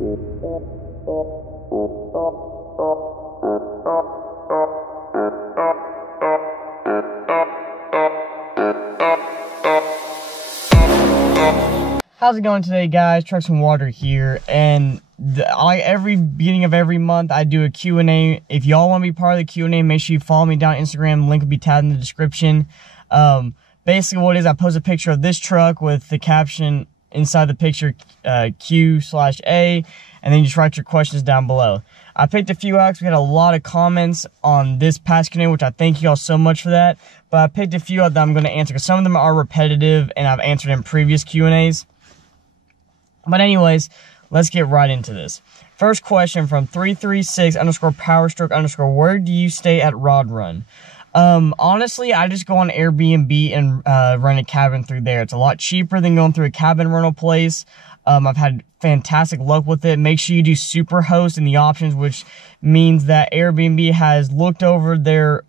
How's it going today, guys? Trucks and Water here, and like every beginning of every month, I do a Q&A. If y'all want to be part of the Q&A, make sure you follow me down Instagram. Link will be tagged in the description. Basically, what it is, I post a picture of this truck with the caption inside the picture Q/A, and then you just write your questions down below. I picked a few out because we had a lot of comments on this past Q&A, which I thank you all so much for that. But I picked a few out that I'm going to answer because some of them are repetitive and I've answered in previous Q&As. But anyways, let's get right into this. First question from 336_powerstroke_, where do you stay at Rod Run? Honestly, I just go on Airbnb and rent a cabin through there. It's a lot cheaper than going through a cabin rental place. I've had fantastic luck with it. Make sure you do Superhost in the options, which means that Airbnb has looked over their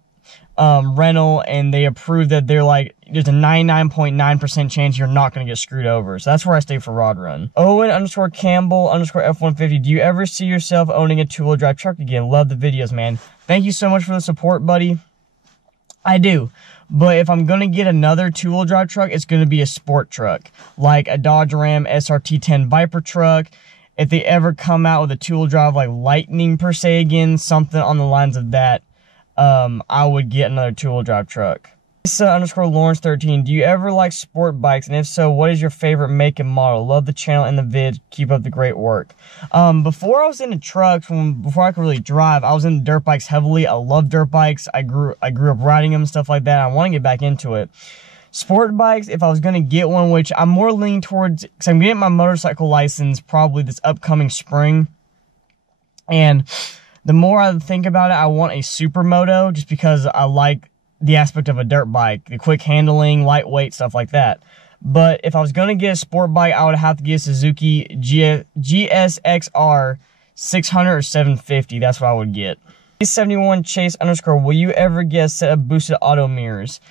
rental and they approve that they're like, there's a 99.9% chance you're not going to get screwed over. So that's where I stay for Rod Run. Owen_Campbell_F150, do you ever see yourself owning a two-wheel drive truck again? Love the videos, man. Thank you so much for the support, buddy. I do. But if I'm going to get another two-wheel drive truck, it's going to be a sport truck. Like a Dodge Ram SRT10 Viper truck. If they ever come out with a two-wheel drive like Lightning per se again, something on the lines of that, I would get another two-wheel drive truck. Lisa_Lawrence13, do you ever like sport bikes? And if so, what is your favorite make and model? Love the channel and the vids. Keep up the great work. Before I was into trucks, before I could really drive, I was into dirt bikes heavily. I love dirt bikes. I grew up riding them and stuff like that. I want to get back into it. Sport bikes, if I was going to get one, which I'm more leaning towards, because I'm getting my motorcycle license probably this upcoming spring. And the more I think about it, I want a supermoto just because I like the aspect of a dirt bike, the quick handling, lightweight, stuff like that. But if I was going to get a sport bike, I would have to get a Suzuki GSXR 600 or 750. That's what I would get. 71 Chase_, will you ever get a set of boosted auto mirrors?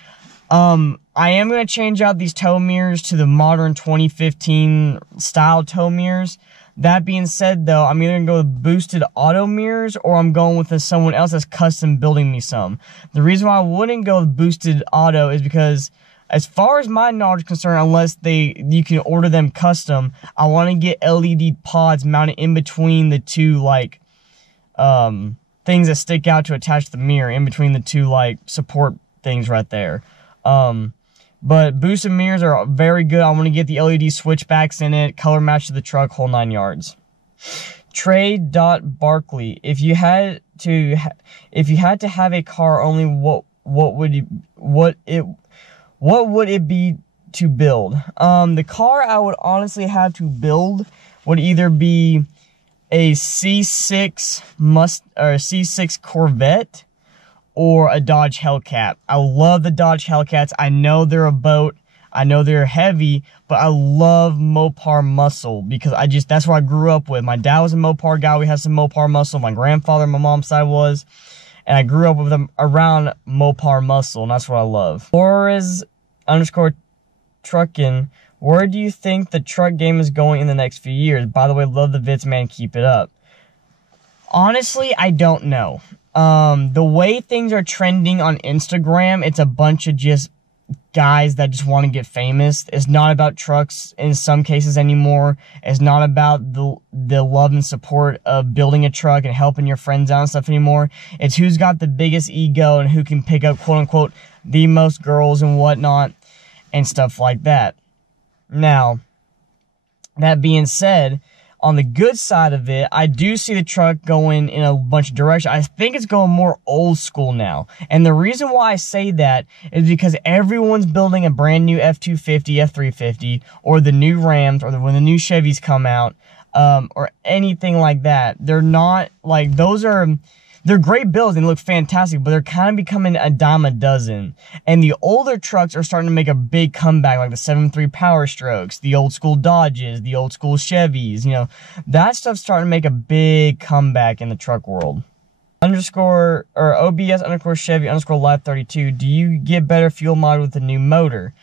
I am going to change out these tow mirrors to the modern 2015 style tow mirrors. That being said, though, I'm either going to go with boosted auto mirrors or I'm going with someone else that's custom building me some. The reason why I wouldn't go with boosted auto is because, as far as my knowledge is concerned, unless you can order them custom, I want to get LED pods mounted in between the two, like, things that stick out to attach the mirror, in between the two, like, support things right there. But boosted mirrors are very good. I want to get the LED switchbacks in it, color match to the truck, whole 9 yards. Trey.Barkley, if you had to have a car only, what would it be to build? The car I would honestly have to build would either be a C6 Corvette or a Dodge Hellcat. I love the Dodge Hellcats. I know they're a boat. I know they're heavy, but I love Mopar muscle because that's where I grew up with. My dad was a Mopar guy. We had some Mopar muscle. My grandfather on my mom's side was, and I grew up with them around Mopar muscle, and that's what I love. Flores_Truckin, where do you think the truck game is going in the next few years? By the way, love the vids, man. Keep it up. Honestly, I don't know. The way things are trending on Instagram, it's a bunch of just guys that just want to get famous. It's not about trucks in some cases anymore. It's not about the love and support of building a truck and helping your friends out and stuff anymore. It's who's got the biggest ego and who can pick up, quote unquote, the most girls and whatnot and stuff like that. Now, that being said, on the good side of it, I do see the truck going in a bunch of directions. I think it's going more old school now. And the reason why I say that is because everyone's building a brand new F250, F350, or the new Rams, or when the new Chevys come out, or anything like that. They're not, like, they're great builds and look fantastic, but they're kind of becoming a dime a dozen. And the older trucks are starting to make a big comeback, like the 7.3 Powerstrokes, the old school Dodges, the old school Chevys, you know. That stuff's starting to make a big comeback in the truck world. OBS_Chevy_Live32, do you get better fuel mod with the new motor?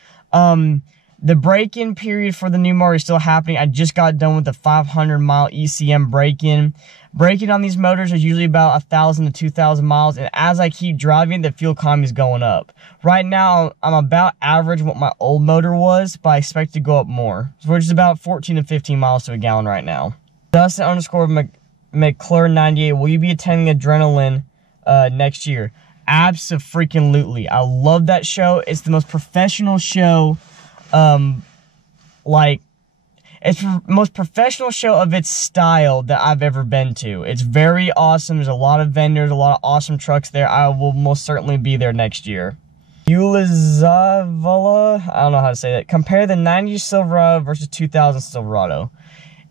The break-in period for the new motor is still happening. I just got done with the 500-mile ECM break-in. Break-in on these motors is usually about 1,000 to 2,000 miles, and as I keep driving, the fuel economy is going up. Right now, I'm about average what my old motor was, but I expect to go up more. So we're just about 14 to 15 miles to a gallon right now. Dustin_McClure98, will you be attending Adrenaline next year? Abso-freaking-lutely. I love that show. It's the most professional show. It's the most professional show of its style that I've ever been to. It's very awesome. There's a lot of vendors, a lot of awesome trucks there. I will most certainly be there next year. Yulizavala, I don't know how to say that. Compare the 90s Silverado versus 2000 Silverado.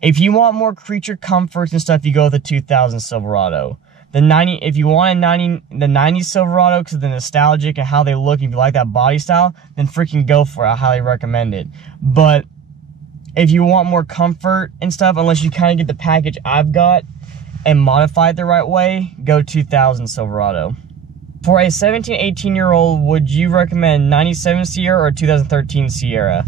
If you want more creature comforts and stuff, you go with the 2000 Silverado. If you want the 90s Silverado because of the nostalgic and how they look, if you like that body style, then freaking go for it. I highly recommend it. But if you want more comfort and stuff, unless you kind of get the package I've got and modify it the right way, go 2000 Silverado. For a 17, 18-year-old, would you recommend 97 Sierra or 2013 Sierra?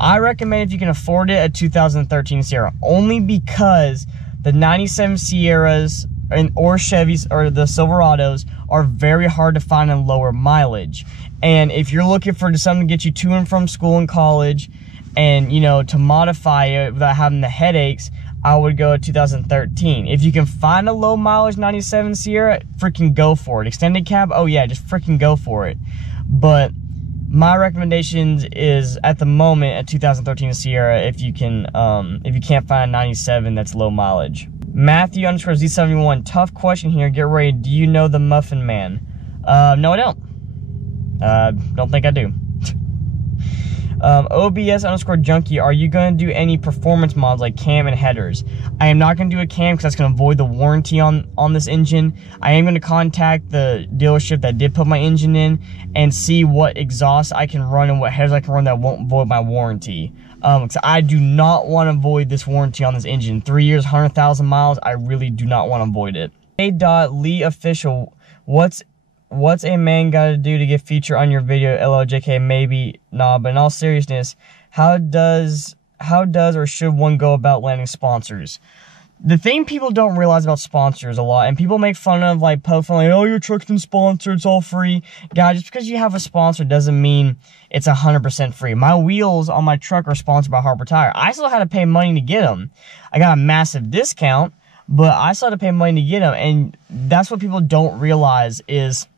I recommend, if you can afford it, a 2013 Sierra, only because the 97 Sierras or Chevys or the Silverados are very hard to find in lower mileage. And if you're looking for something to get you to and from school and college, and you know, to modify it without having the headaches, I would go 2013. If you can find a low mileage 97 Sierra, freaking go for it. Extended cab, oh yeah, just freaking go for it. But my recommendations is at the moment a 2013 Sierra if you can't find a 97 that's low mileage. Matthew_Z71, tough question here. Get ready. Do you know the Muffin Man? No, I don't. Don't think I do. OBS_junkie, are you going to do any performance mods like cam and headers? I am not going to do a cam because that's going to void the warranty on this engine. I am going to contact the dealership that did put my engine in and see what exhaust I can run and what headers I can run that won't void my warranty. Because I do not want to void this warranty on this engine. 3 years, 100,000 miles, I really do not want to void it. Lee Official, what's a man got to do to get featured on your video? LOJK, maybe nah, but in all seriousness, how does or should one go about landing sponsors? The thing people don't realize about sponsors a lot, and people make fun of, like, poke fun, like, oh, your truck's been sponsored, it's all free. Guys, just because you have a sponsor doesn't mean it's 100% free. My wheels on my truck are sponsored by Harper Tire. I still had to pay money to get them. I got a massive discount, but I still had to pay money to get them, and that's what people don't realize is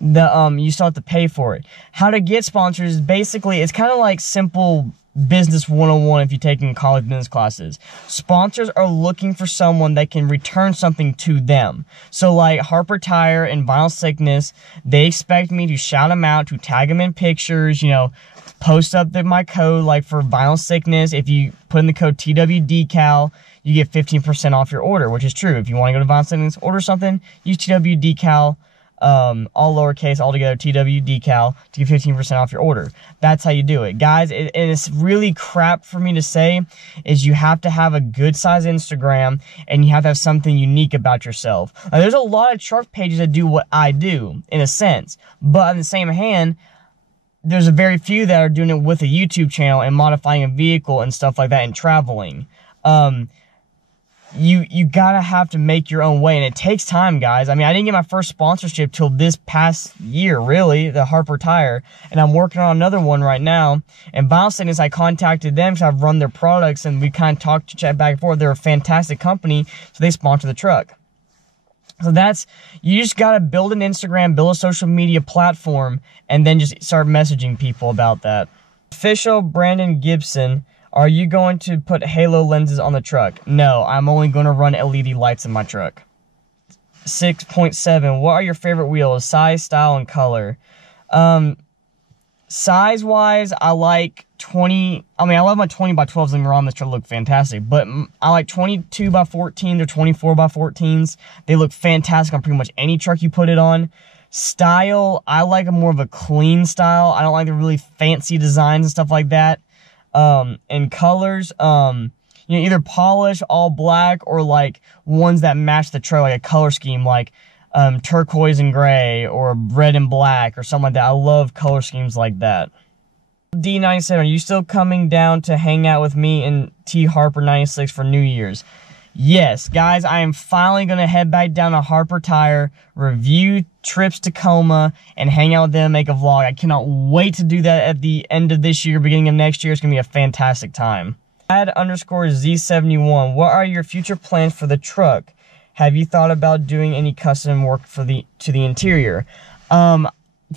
you still have to pay for it. How to get sponsors, basically, it's kind of like simple business 101 if you're taking college business classes. Sponsors are looking for someone that can return something to them. So like Harper Tire and Vinyl Sickness, they expect me to shout them out, to tag them in pictures, you know, post up my code. Like for Vinyl Sickness, if you put in the code TWDecal, you get 15% off your order, which is true. If you want to go to Vinyl Sickness, order something, use TWDecal, all lowercase, all together, TWDecal, to get 15% off your order. That's how you do it. Guys, and it's really crap for me to say, is you have to have a good size Instagram, and you have to have something unique about yourself. Now, there's a lot of truck pages that do what I do, in a sense, but on the same hand, there's a very few that are doing it with a YouTube channel and modifying a vehicle and stuff like that and traveling. You gotta have to make your own way, and it takes time, guys. I mean, I didn't get my first sponsorship till this past year, really, the Harper Tire, and I'm working on another one right now. And Vinyl Sickness, I contacted them because I've run their products, and we kind of talked, chat back and forth. They're a fantastic company, so they sponsor the truck. So you just gotta build an Instagram, build a social media platform, and then just start messaging people about that. Official Brandon Gibson, are you going to put halo lenses on the truck? No, I'm only going to run LED lights in my truck. 6.7, what are your favorite wheels? Size, style, and color? Size-wise, I like 20, I mean, I love my 20 by 12s, and on this truck look fantastic, but I like 22 by 14s or 24 by 14s. They look fantastic on pretty much any truck you put it on. Style, I like more of a clean style. I don't like the really fancy designs and stuff like that. And colors, you know, either polish, all black, or like ones that match the truck, like a color scheme, like turquoise and gray, or red and black, or something like that. I love color schemes like that. D97, are you still coming down to hang out with me and T Harper 96 for New Year's? Yes, guys, I am finally going to head back down to Harper Tire, review trips to Tacoma, and hang out with them and make a vlog. I cannot wait to do that at the end of this year, beginning of next year. It's going to be a fantastic time. @_Z71, what are your future plans for the truck? Have you thought about doing any custom work to the interior?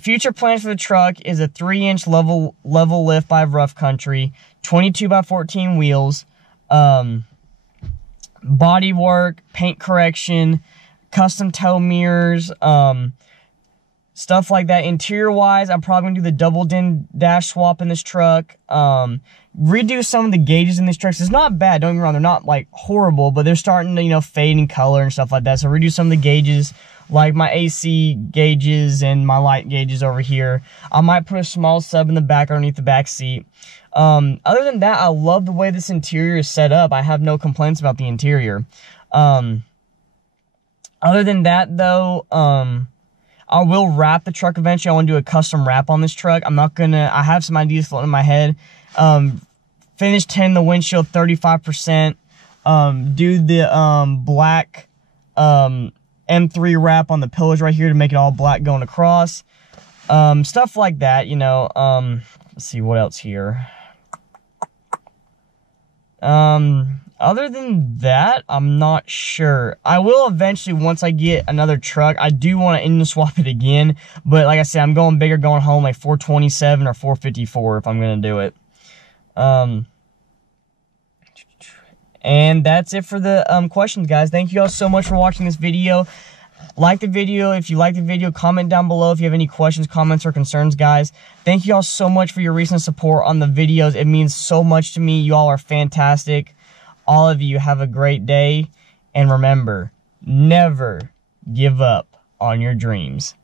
Future plans for the truck is a 3-inch level lift by Rough Country, 22x14 wheels, body work, paint correction, custom tow mirrors, stuff like that. Interior wise, I'm probably gonna do the double din dash swap in this truck, redo some of the gauges in these trucks. It's not bad, don't get me wrong, they're not like horrible, but they're starting to, you know, fade in color and stuff like that. So redo some of the gauges, like my AC gauges and my light gauges over here. I might put a small sub in the back underneath the back seat. Other than that, I love the way this interior is set up. I have no complaints about the interior. Other than that, though, I will wrap the truck eventually. I want to do a custom wrap on this truck. I have some ideas floating in my head. Finish 10 the windshield 35%. Do the black M3 wrap on the pillars right here to make it all black going across. Stuff like that, you know. Let's see what else here. Other than that, I'm not sure. I will eventually, once I get another truck, I do want to engine swap it again. But like I said, I'm going bigger, going home like 427 or 454 if I'm going to do it. And that's it for the questions, guys. Thank you all so much for watching this video. Like the video. If you like the video, comment down below if you have any questions, comments, or concerns, guys. Thank you all so much for your recent support on the videos. It means so much to me. You all are fantastic. All of you have a great day. And remember, never give up on your dreams.